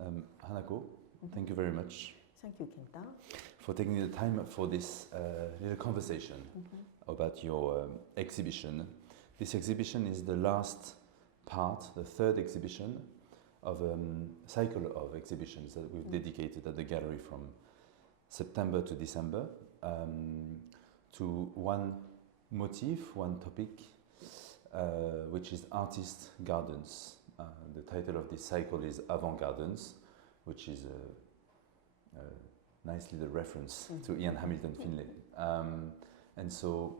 Hanako, thank you very much. Thank you, Kenta. For taking the time for this little conversation about your exhibition. This exhibition is the last part, the third exhibition of a cycle of exhibitions that we've dedicated at the gallery from September to December to one motif, one topic, which is artist gardens. The title of this cycle is Avant Gardens, which is nicely the reference to Ian Hamilton Finlay. And so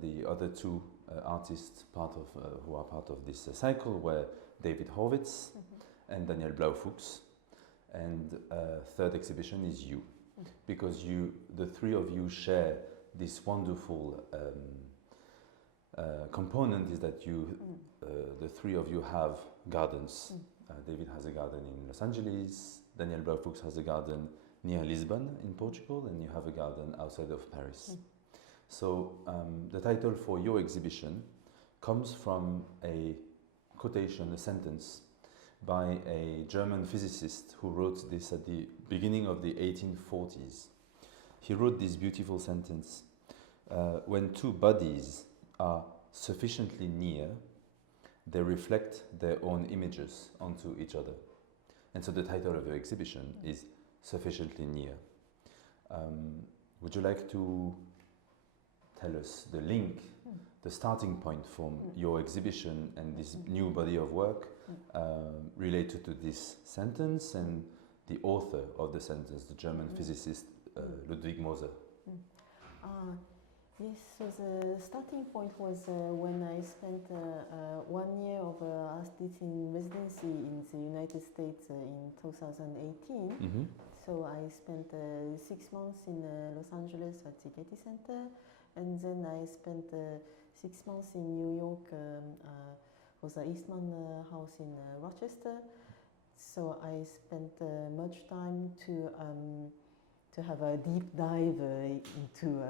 the other two artists who are part of this cycle were David Horwitz and Daniel Blaufuchs. And third exhibition is you, because the three of you share this wonderful component is that the three of you have gardens. David has a garden in Los Angeles, Daniel Blaufuchs has a garden near Lisbon in Portugal, and you have a garden outside of Paris. So the title for your exhibition comes from a quotation, a sentence by a German physicist who wrote this at the beginning of the 1840s. He wrote this beautiful sentence, when two bodies are sufficiently near, they reflect their own images onto each other. And so the title of your exhibition is Sufficiently Near. Would you like to tell us the link, the starting point from your exhibition and this new body of work related to this sentence and the author of the sentence, the German physicist Ludwig Moser? Yes, so the starting point was when I spent 1 year of art teaching residency in the United States in 2018. So I spent 6 months in Los Angeles at the Getty Center, and then I spent 6 months in New York for the Eastman House in Rochester. So I spent much time to have a deep dive into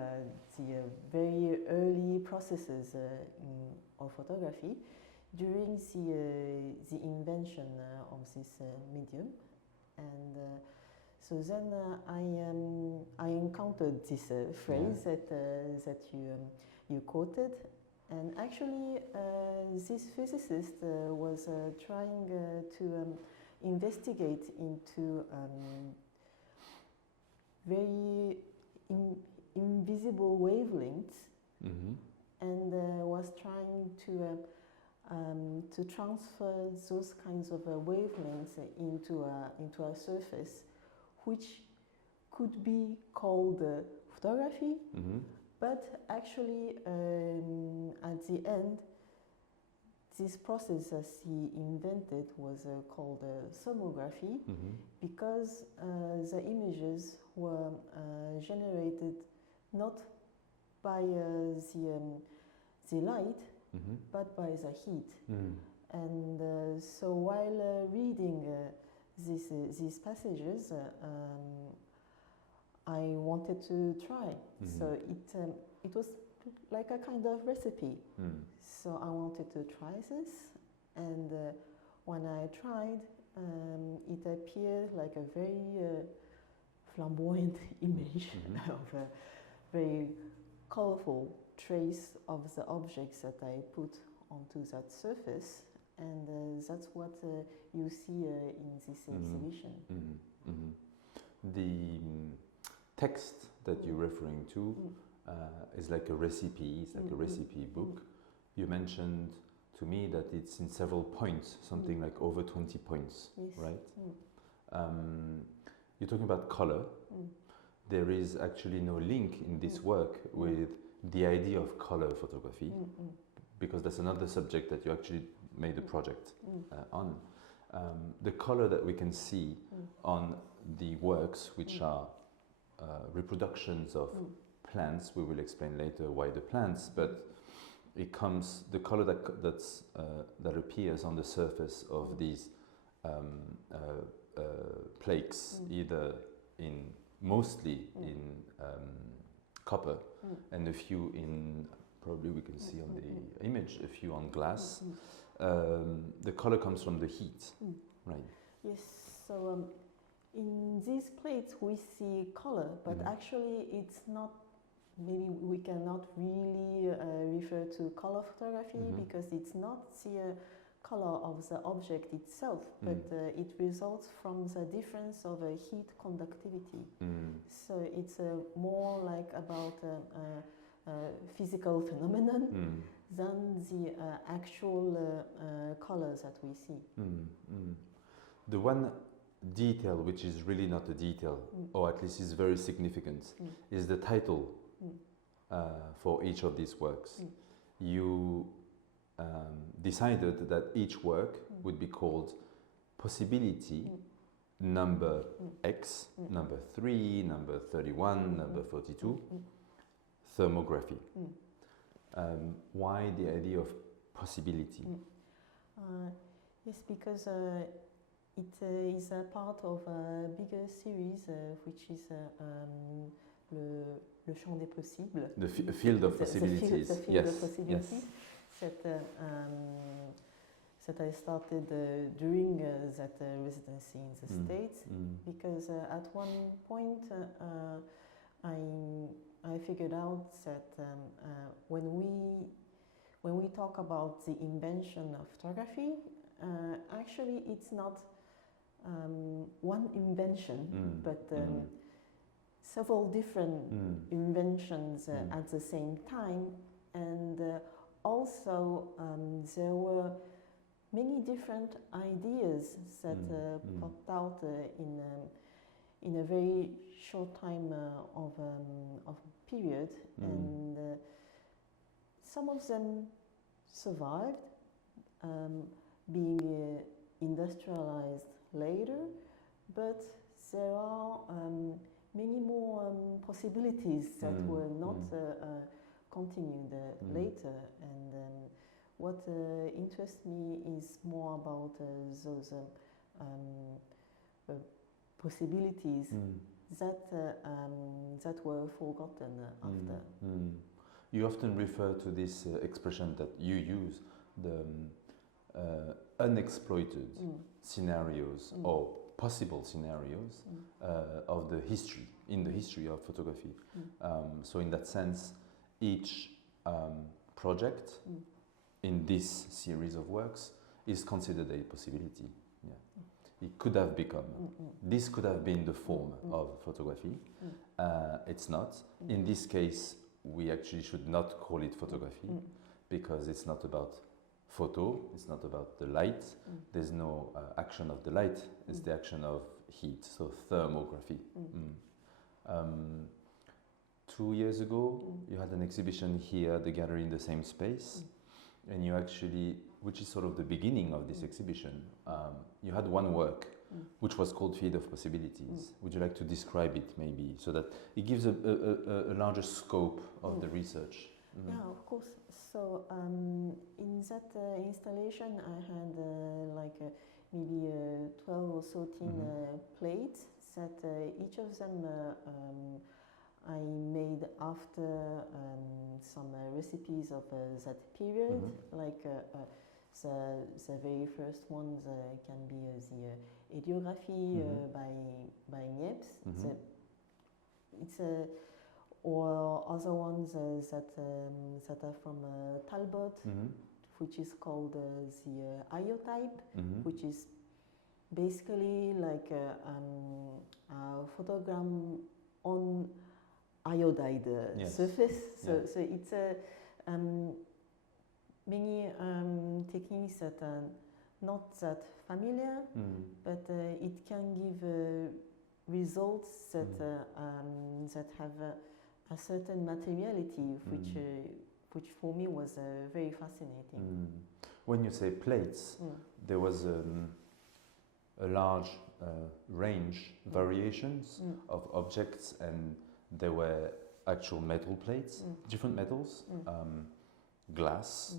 the very early processes of photography during the invention of this medium. And so then I encountered this phrase that you quoted, and actually this physicist was trying to investigate into very invisible wavelengths, and was trying to transfer those kinds of wavelengths into a surface, which could be called photography, but actually at the end, this process as he invented was called thermography, because the images were generated not by the light, but by the heat. And so while reading these passages, I wanted to try. So it was like a kind of recipe. So I wanted to try this, and when I tried, it appeared like a very flamboyant image of a very colorful trace of the objects that I put onto that surface, and that's what you see in this exhibition. The text that you're referring to is like a recipe, it's like a recipe book. You mentioned to me that it's in several points, something like over 20 points, right? You're talking about color. There is actually no link in this work with the idea of color photography, because that's another subject that you actually made a project on. The color that we can see on the works, which are reproductions of plants, we will explain later why the plants, but it comes, the color that appears on the surface of these plaques, either mostly in copper, and a few in, probably we can see on the image, a few on glass. The color comes from the heat, right? Yes, So in these plates we see color, but Mhm. actually it's not. Maybe we cannot really refer to color photography Mhm. because it's not the color of the object itself, but it results from the difference of heat conductivity. So it's more like about physical phenomenon than the actual colors that we see. The one detail which is really not a detail, or at least is very significant, is the title for each of these works. You decided that each work would be called Possibility number X, number 3, number 31, number 42, Thermography. Why the idea of possibility? Yes, because it is a part of a bigger series which is le champ des possibles. The field of possibilities. The field of possibilities that I started during that residency in the States, because at one point I figured out that when we talk about the invention of photography, actually it's not one invention, but several different inventions at the same time, and also there were many different ideas that popped out in a very short time of period, and some of them survived, being industrialized later, but there are many more possibilities that were not continued later, and what interests me is more about those possibilities that were forgotten after. You often refer to this expression that you use, the unexploited scenarios or possible scenarios of the history, in the history of photography. So in that sense, each project in this series of works is considered a possibility. It could have become, this could have been the form of photography. It's not. In this case, we actually should not call it photography because it's not about photo, it's not about the light. There's no action of the light, it's the action of heat, so thermography. 2 years ago, you had an exhibition here at the gallery in the same space, and you actually, which is sort of the beginning of this exhibition, you had one work which was called Field of Possibilities. Would you like to describe it maybe, so that it gives a larger scope of the research? Yeah, of course. So in that installation I had maybe 12 or 13 plates that each of them I made after some recipes of that period, like the very first ones can be the Heliography by Niepce. It's or other ones that are from Talbot, which is called the iotype, which is basically like a photogram on iodide surface. So it's many techniques that are not that familiar, but it can give results that that have a certain materiality, which for me was very fascinating. When you say plates, there was a large range, variations of objects, and there were actual metal plates, different metals, glass,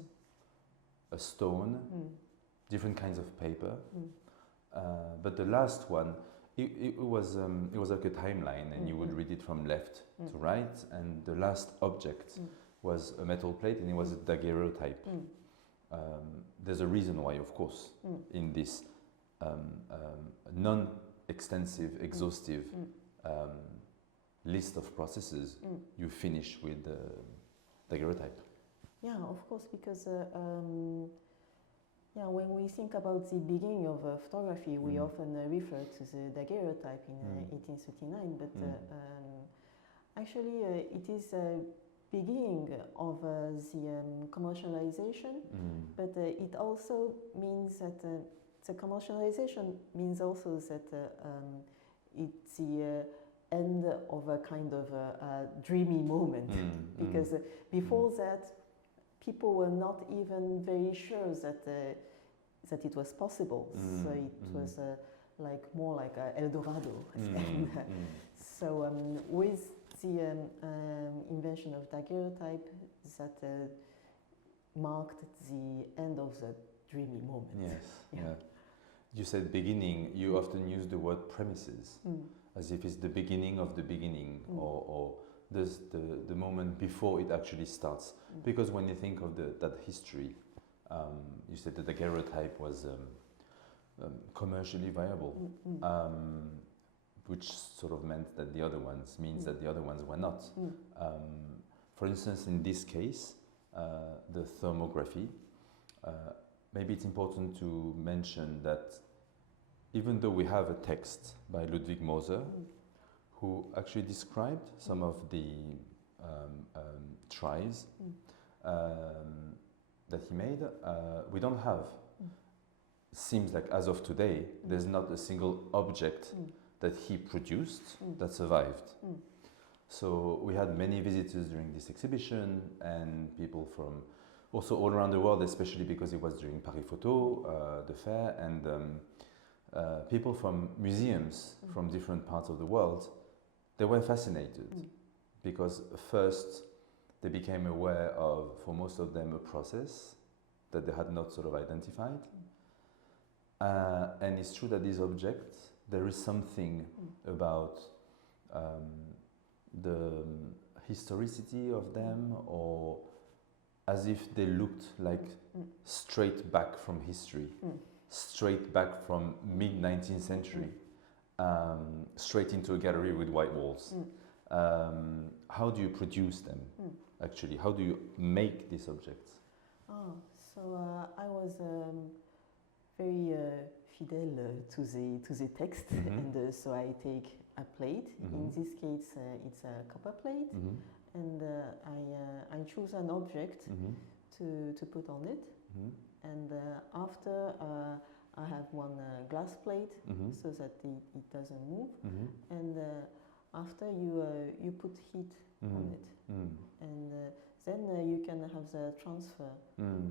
a stone, different kinds of paper. But the last one, it was like a timeline, and you would read it from left to right, and the last object was a metal plate, and it was a daguerreotype. There's a reason why, of course, in this non-extensive, exhaustive list of processes, you finish with the daguerreotype. Yeah, of course, because yeah, when we think about the beginning of photography, we often refer to the daguerreotype in 1839, but actually it is a beginning of the commercialization, but it also means that the commercialization means also that it's the end of a kind of a dreamy moment, because before that, people were not even very sure that that it was possible. So it was like more like a El Dorado. So with the invention of daguerreotype, that marked the end of the dreamy moment. Yes. Yeah. You said beginning. You often use the word premises, as if it's the beginning of the beginning, or there's the moment before it actually starts. Because when you think of that history, you said that the daguerreotype was commercially viable, which sort of meant that the other ones means that the other ones were not. For instance, in this case, the thermography, maybe it's important to mention that even though we have a text by Ludwig Moser, who actually described some of the tries that he made, we don't have, seems like as of today, there's not a single object that he produced that survived. So we had many visitors during this exhibition, and people from also all around the world, especially because it was during Paris Photo, the fair, and people from museums from different parts of the world. They were fascinated because first they became aware of, for most of them, a process that they had not sort of identified. And it's true that these objects, there is something about the historicity of them, or as if they looked like straight back from history, straight back from mid-19th century. Straight into a gallery with white walls. How do you produce them, actually? How do you make these objects? So I was very fidèle to the text, and so I take a plate. In this case, it's a copper plate, and I choose an object to put on it, and after I have one glass plate so that it doesn't move, and after you put heat on it, and then you can have the transfer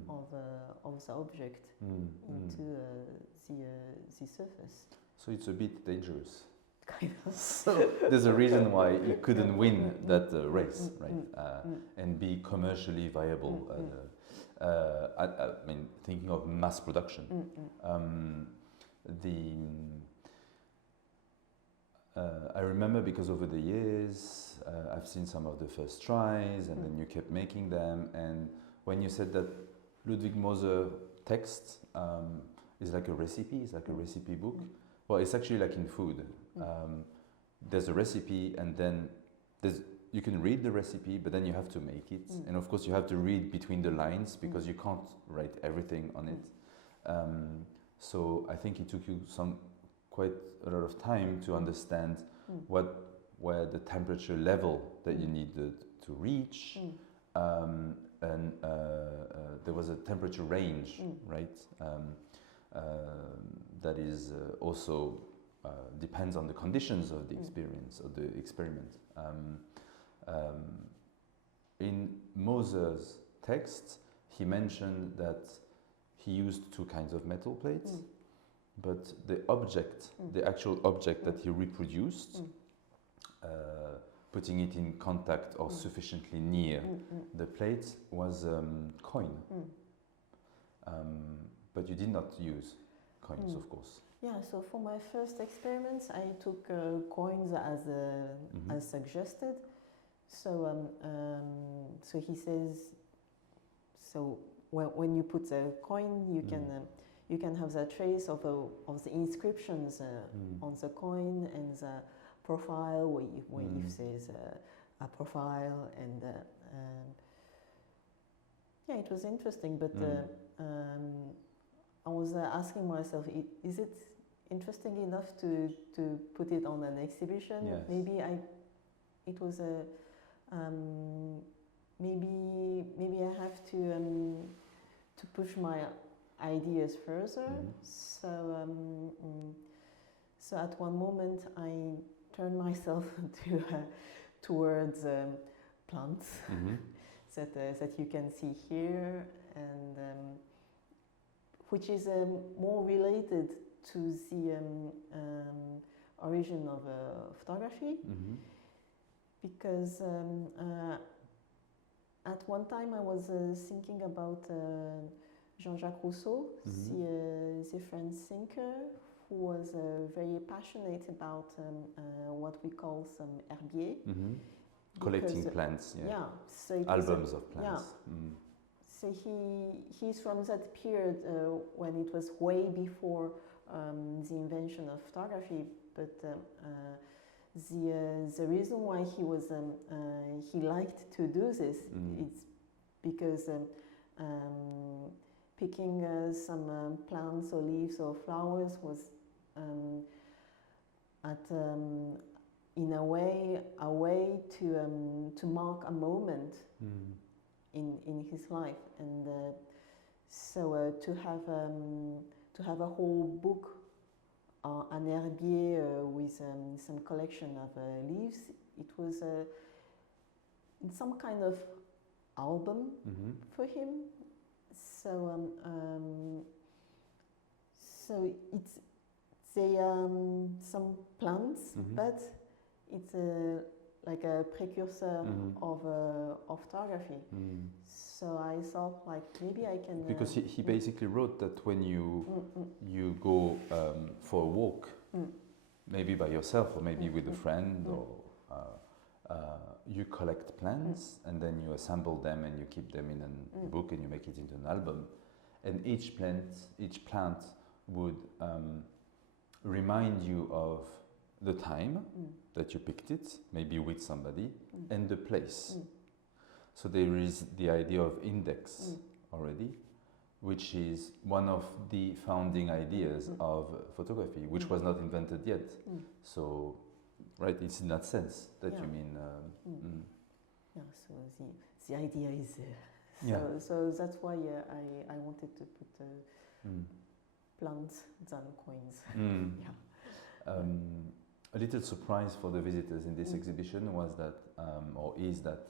of the object into the surface. So it's a bit dangerous. Kind of. So there's a reason why you couldn't win that race, right? And be commercially viable. I mean, thinking of mass production, I remember because over the years I've seen some of the first tries, and then you kept making them. And when you said that Ludwig Moser text is like a recipe, it's like a recipe book. Well, it's actually like in food. There's a recipe, and then you can read the recipe, but then you have to make it. And of course you have to read between the lines, because you can't write everything on it. So I think it took you quite a lot of time to understand what were the temperature level that you needed to reach. And there was a temperature range, right? That is also depends on the conditions of the experience, of the experiment. In Moser's text, he mentioned that he used two kinds of metal plates, but the object, the actual object that he reproduced, putting it in contact or sufficiently near the plate, was coin. But you did not use coins, of course. Yeah, so for my first experiments, I took coins as suggested. So, so he says, so when you put a coin, you can you can have the trace of the inscriptions on the coin and the profile where if there's a profile and yeah, it was interesting, but I was asking myself, is it interesting enough to put it on an exhibition? Yes. Maybe it was a maybe I have to push my ideas further. So at one moment I turned myself towards plants that you can see here, and which is more related to the origin of photography, because at one time I was thinking about Jean-Jacques Rousseau, the French thinker, who was very passionate about what we call some herbier. Collecting plants, yeah. So it albums of plants. Yeah. So he's from that period when it was way before the invention of photography, but the reason why he liked to do this is because picking some plants or leaves or flowers was in a way to mark a moment in his life, and so to have a whole book, an herbier with some collection of leaves, it was in some kind of album for him. So so it's some plants, but it's like a precursor of photography. So I thought, like, maybe I can. Because he basically wrote that when you go for a walk, maybe by yourself or maybe with a friend, or you collect plants and then you assemble them and you keep them in a book and you make it into an album. And each plant would remind you of the time that you picked it, maybe with somebody, and the place. So there is the idea of index already, which is one of the founding ideas of photography, which was not invented yet. So, right, it's in that sense that you mean. Yeah, so the idea is there. So that's why I wanted to put plants than coins. A little surprise for the visitors in this exhibition was that, or is that,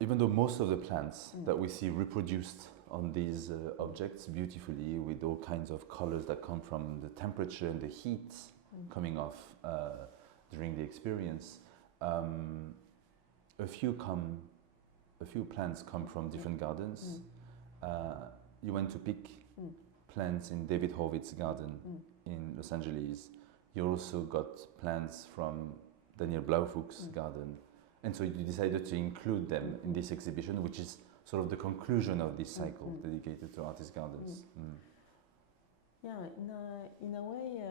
even though most of the plants that we see reproduced on these objects beautifully with all kinds of colors that come from the temperature and the heat coming off during the experience, a few plants come from different gardens. You went to pick plants in David Horvitz's garden in Los Angeles. You also got plants from Daniel Blaufuch's garden. And so you decided to include them in this exhibition, which is sort of the conclusion of this cycle dedicated to artist gardens. Yeah, in a way,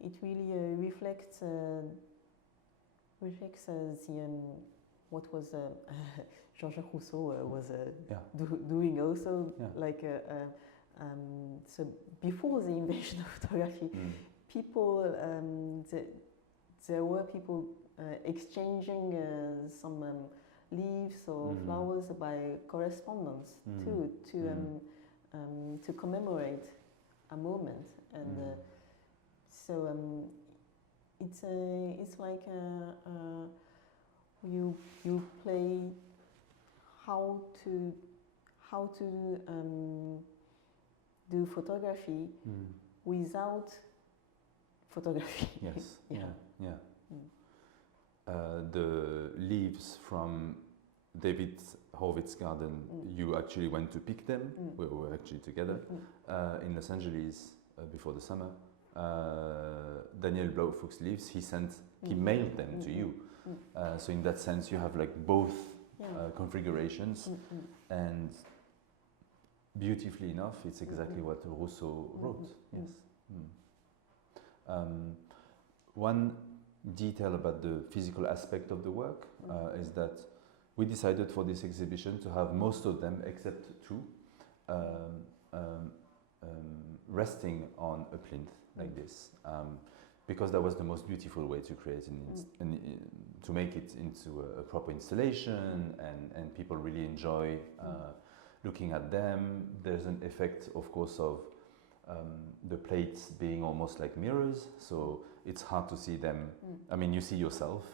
it really reflects the what was Jean-Jacques Rousseau was doing also. Like so before the invention of photography, people there were people exchanging some leaves or flowers by correspondence too, to commemorate a moment, and so it's like you play how to do photography without photography. Yes. The leaves from David Horvitz's garden, you actually went to pick them. We were actually together in Los Angeles before the summer. Daniel Blaufuch's leaves, he mailed them to you. So in that sense, you have like both configurations, and beautifully enough, it's exactly what Rousseau wrote. Yes. One detail about the physical aspect of the work is that we decided for this exhibition to have most of them, except two, resting on a plinth like this, because that was the most beautiful way to create to make it into a proper installation, and people really enjoy looking at them. There's an effect, of course, of the plates being almost like mirrors, so it's hard to see them. I mean, you see yourself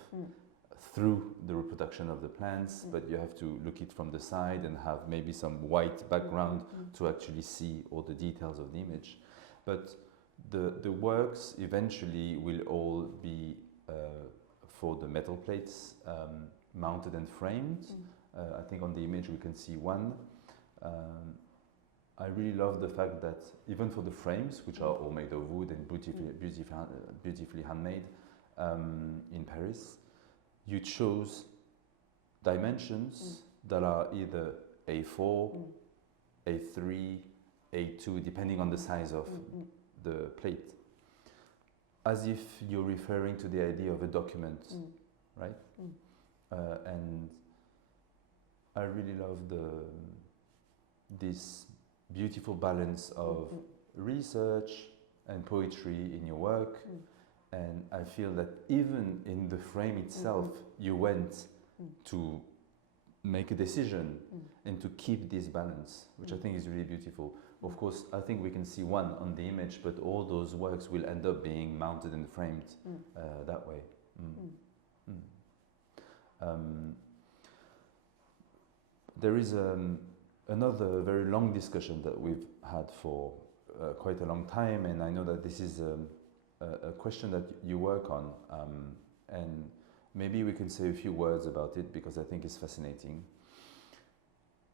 through the reproduction of the plants, but you have to look it from the side and have maybe some white background to actually see all the details of the image. But the works eventually will all be for the metal plates mounted and framed. I think on the image we can see one. I really love the fact that even for the frames, which are all made of wood and beautifully handmade in Paris, you chose dimensions that are either A4, A3, A2, depending on the size of the plate. As if you're referring to the idea of a document, right? And I really love this beautiful balance of research and poetry in your work. And I feel that even in the frame itself, you went to make a decision and to keep this balance, which I think is really beautiful. Of course, I think we can see one on the image, but all those works will end up being mounted and framed that way. There is another very long discussion that we've had for quite a long time, and I know that this is a question that you work on, and maybe we can say a few words about it because I think it's fascinating.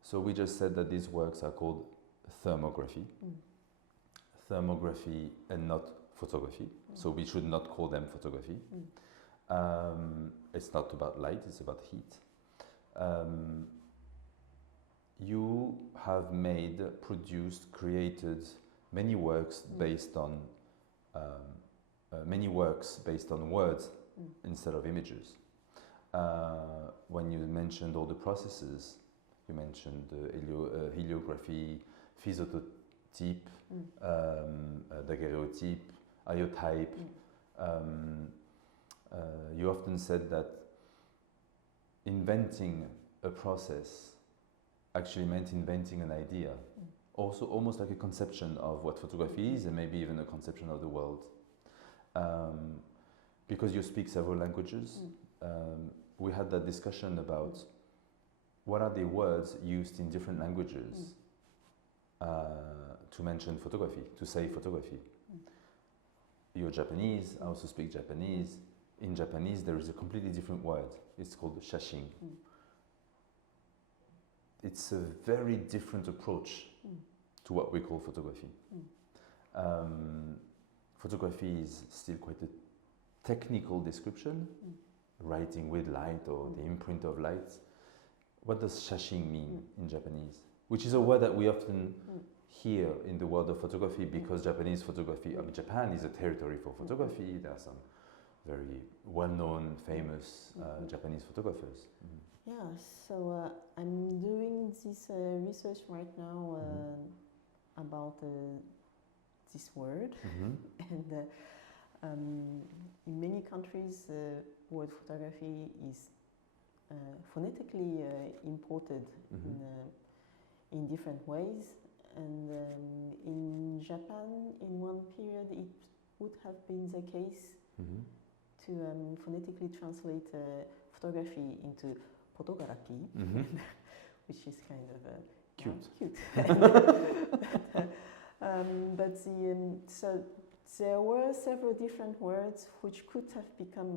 So we just said that these works are called thermography. Thermography and not photography, so we should not call them photography. It's not about light, it's about heat. You have produced, created many works based on words instead of images. When you mentioned all the processes, you mentioned heliography, physototype, daguerreotype, iotype. You often said that inventing a process actually meant inventing an idea, also almost like a conception of what photography is, and maybe even a conception of the world. Because you speak several languages, we had that discussion about what are the words used in different languages to mention photography, to say photography. You're Japanese, I also speak Japanese. In Japanese there is a completely different word, it's called shashin. It's a very different approach to what we call photography. Photography is still quite a technical description, writing with light or the imprint of light. What does shashin mean in Japanese? Which is a word that we often hear in the world of photography because Japanese photography, Japan is a territory for photography. There are some very well-known, famous Japanese photographers. Yeah, so I'm doing this research right now about this word, and in many countries, word photography is phonetically imported in different ways, and in Japan, in one period, it would have been the case to phonetically translate photography into photography, which is kind of cute. But so there were several different words which could have become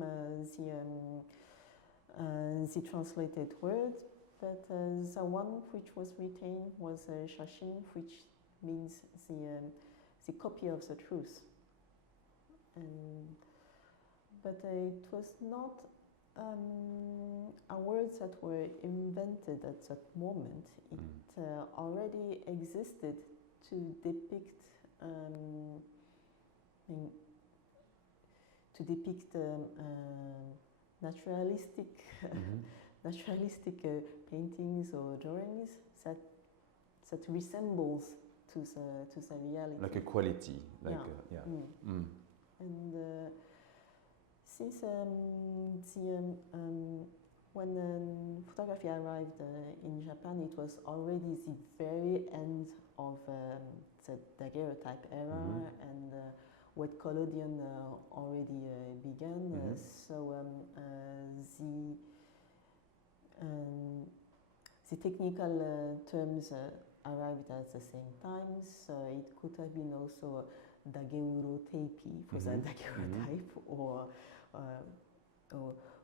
the translated word, but the one which was retained was shashin, which means the copy of the truth. But it was not are words that were invented at that moment. It already existed to depict naturalistic naturalistic paintings or drawings that resembles to the reality. Like a quality, like yeah. yeah. And since when photography arrived in Japan, it was already the very end of the daguerreotype era, and wet collodion already began. So the technical terms arrived at the same time. So it could have been also daguerreotypy for the daguerreotype, or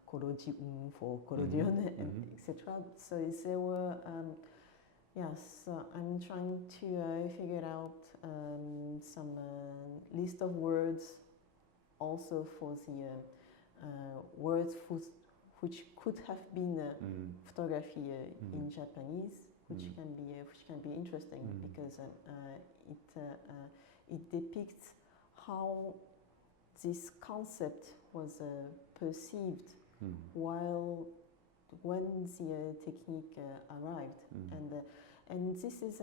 koroji-un for collodion, etc. So there were, yes, I'm trying to figure out some list of words also for the words which could have been photography in Japanese, which can be interesting because it depicts how this concept was perceived when the technique arrived, and this is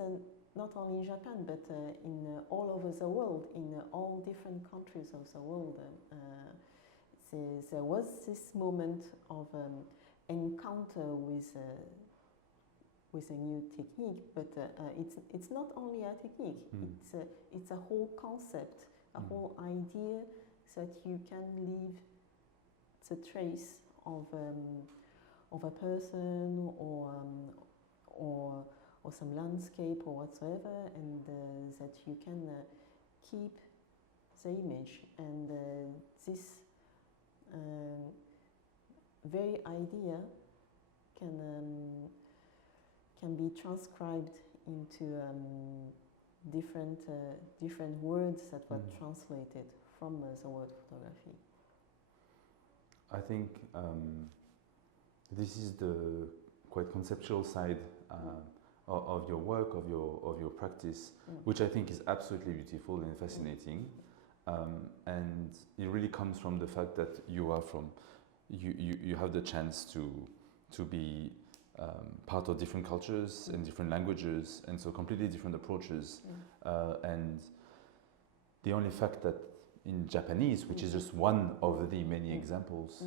not only in Japan but in all over the world, in all different countries of the world. There was this moment of encounter with a new technique, but it's not only a technique. It's a whole concept, a whole idea that you can leave the trace of a person or some landscape or whatsoever, and that you can keep the image, and this very idea can be transcribed into different words that were translated from the word photography. I think this is the quite conceptual side of your work, of your practice, which I think is absolutely beautiful and fascinating. And it really comes from the fact that you are you have the chance to be part of different cultures and different languages, and so completely different approaches. And the only fact that in Japanese, which is just one of the many examples,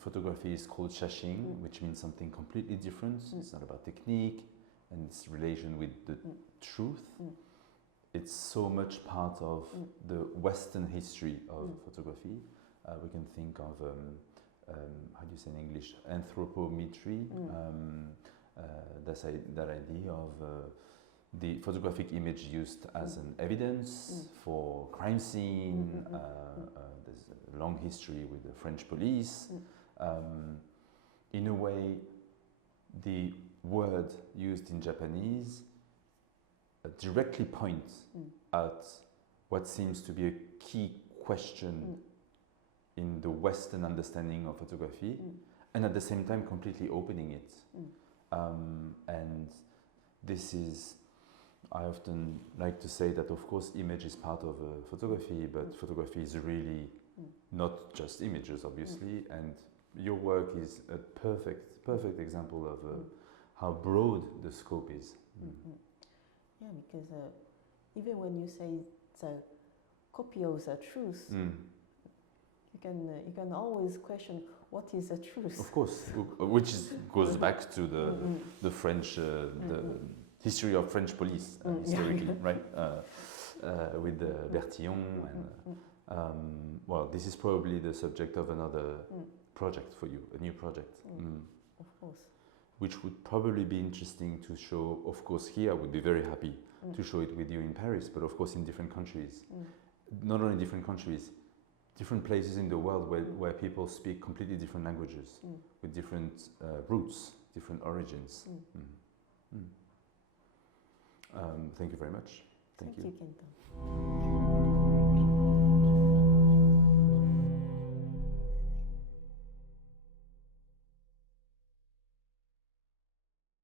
photography is called shashin, which means something completely different. It's not about technique and its relation with the truth. It's so much part of the Western history of photography. We can think of, how do you say in English, anthropometry, that idea of the photographic image used as an evidence for crime scene. There's a long history with the French police. In a way, the word used in Japanese directly points at what seems to be a key question in the Western understanding of photography, and at the same time completely opening it. And this is, I often like to say that of course image is part of photography, but photography is really not just images, obviously, and your work is a perfect example of how broad the scope is. Yeah, because even when you say the copy of the truth, you can always question what is the truth. Of course, which goes back to the French, the history of French police historically, right? With Bertillon, and well, this is probably the subject of another project for you, a new project. Of course. Which would probably be interesting to show. Of course, here I would be very happy to show it with you in Paris, but of course in different countries. Not only different countries, different places in the world where people speak completely different languages, with different roots, different origins. Thank you very much. Thank you. Thank you, Kenton.